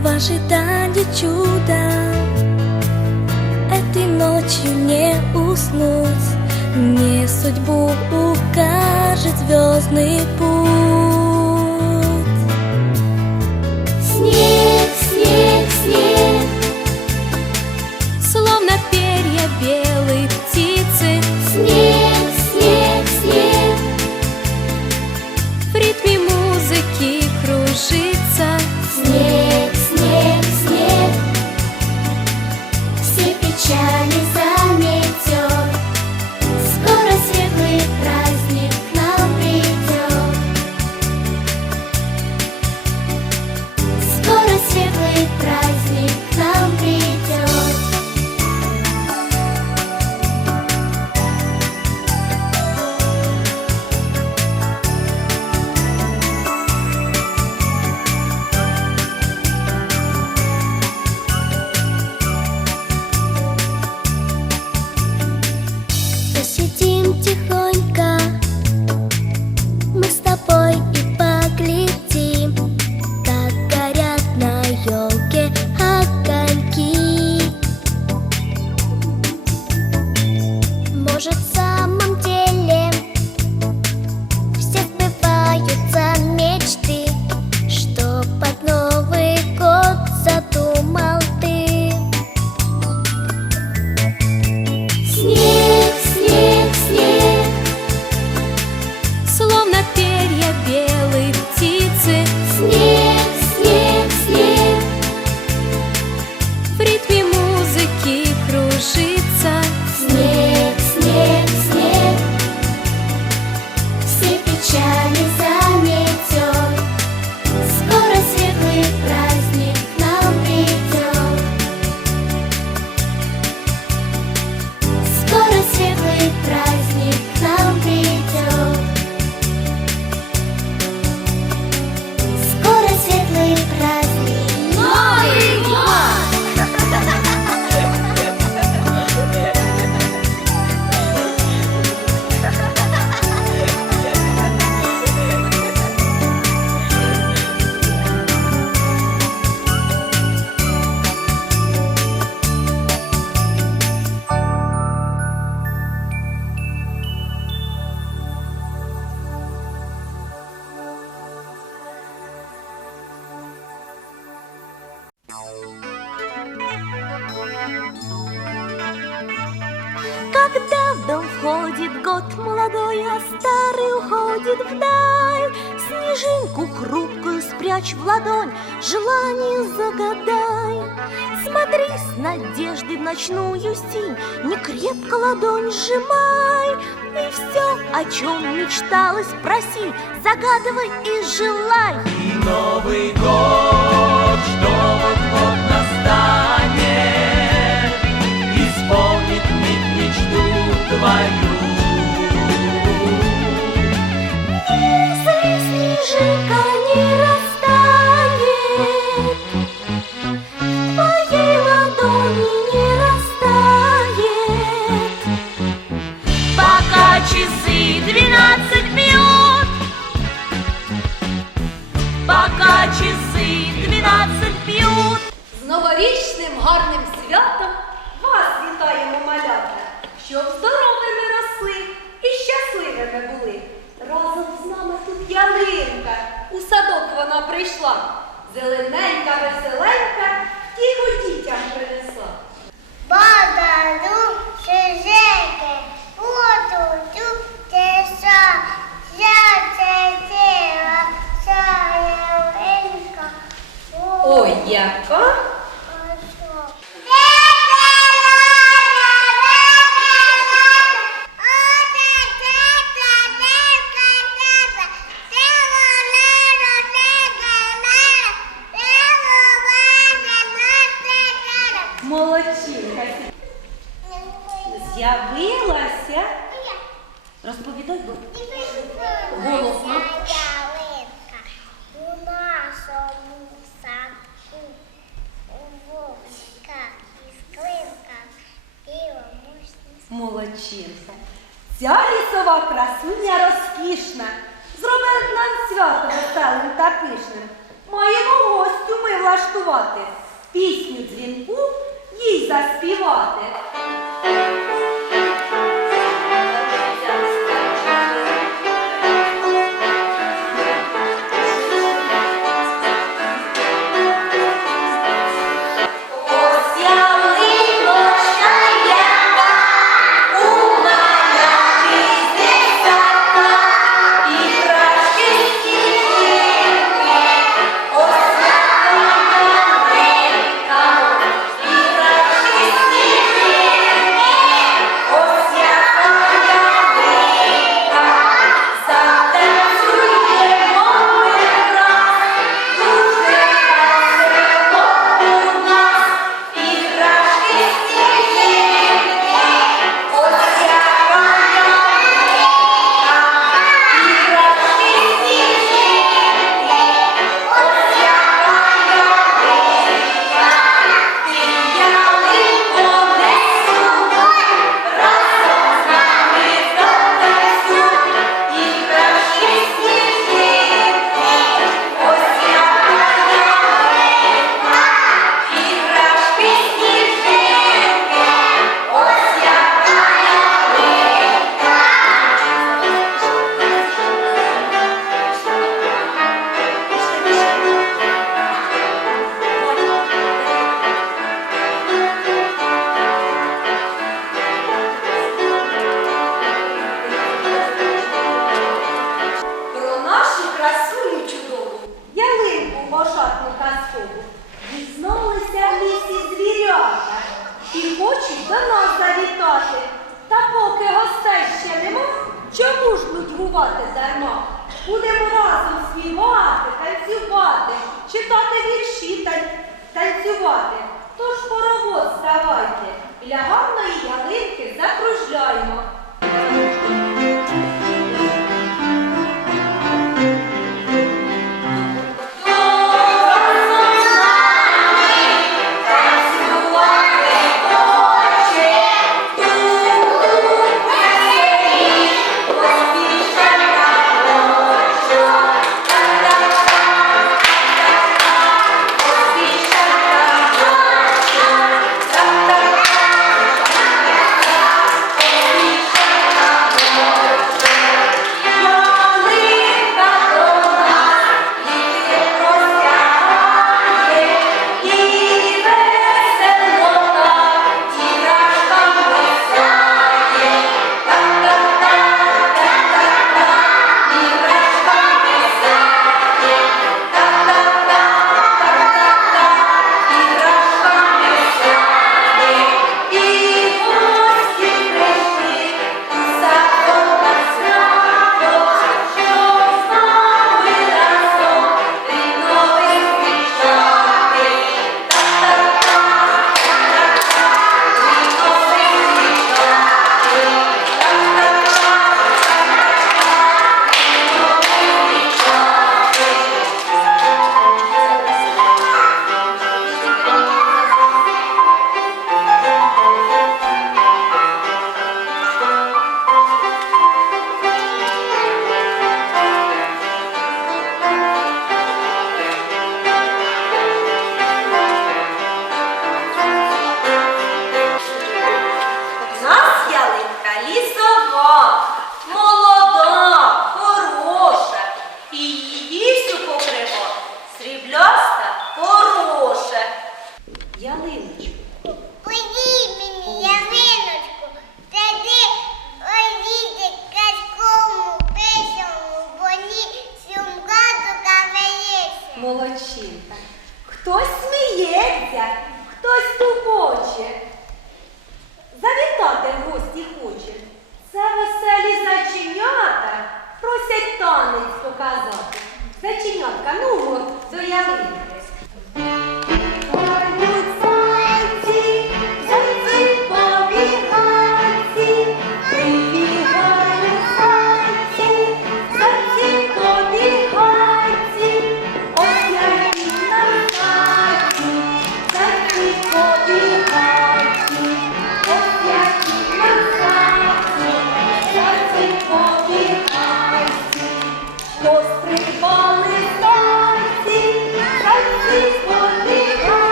В ожидании чуда. Этой ночью не уснуть Мне судьбу укажет звездный путь Когда в дом входит год молодой, а старый уходит вдаль, Снежинку хрупкую спрячь в ладонь, желание загадай. Смотри с надеждой в ночную синь, не крепко ладонь сжимай, И все, о чем мечталось, проси, загадывай и желай. И Новый год, часы двенадцать бьют, пока часы двенадцать бьют. З новорічним гарним святом вас вітаємо, малята, щоб здоровими Вона прийшла. Зелененька, веселенька, тіху дітям принесла. Бададу, шижеки, воду, тюб, теса, серце тіла, саявинка, Ой, яка! Молодчинка. Ця лісова красуня розкішна. Зробила нам свято веселим та пишним. Маємо гостю ми влаштувати. Пісню дзвінку їй заспівати. Кошатну казку. Дізнулися лісі звірята і хочуть до нас завітати. Та поки гостей ще нема, чому ж нудьгувати дарма? Будемо разом співати, танцювати, читати вірші танцювати. Тож хоровод ставайте, лягав на ялинки закружляймо.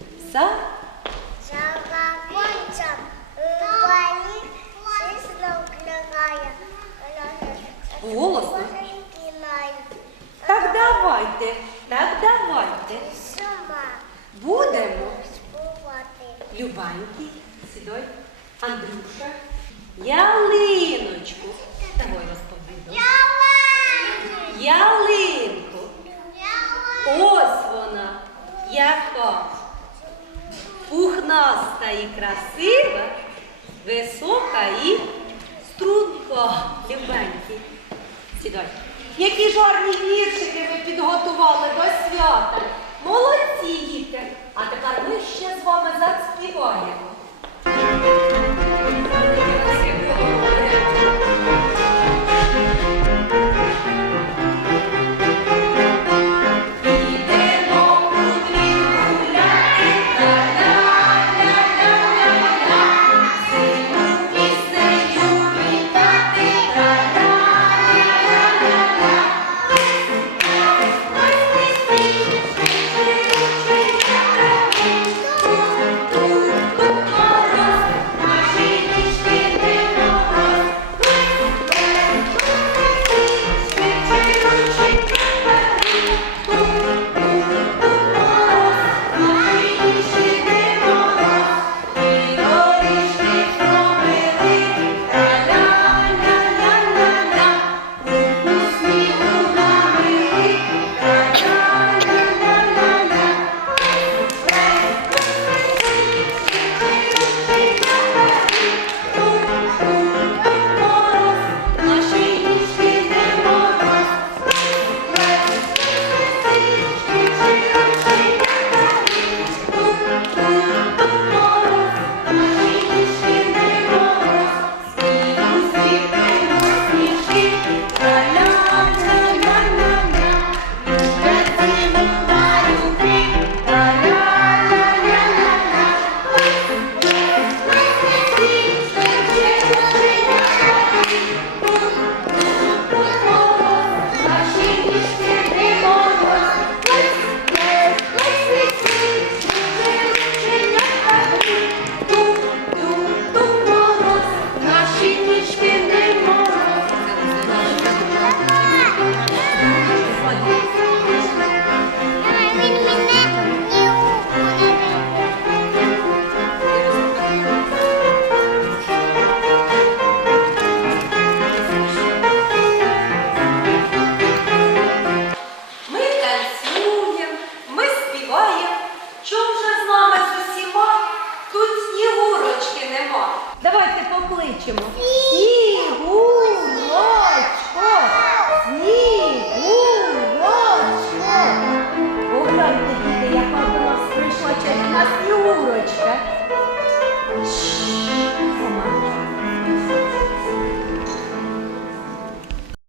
Все Загогонцем рыбали, честно углягая. Голосно. Так давайте, так давайте. Сама Будемо. спувати. Любаньки, сідай, Андрюша, ялиночку. Давай розповідай. Ялинку. Ось вона, яка пухнаста і красива, висока і струнка. Любенькі. Сідай. Які жарні віршики ви підготували до свята. Молодці діти. А тепер ми ще з вами заспіваємо.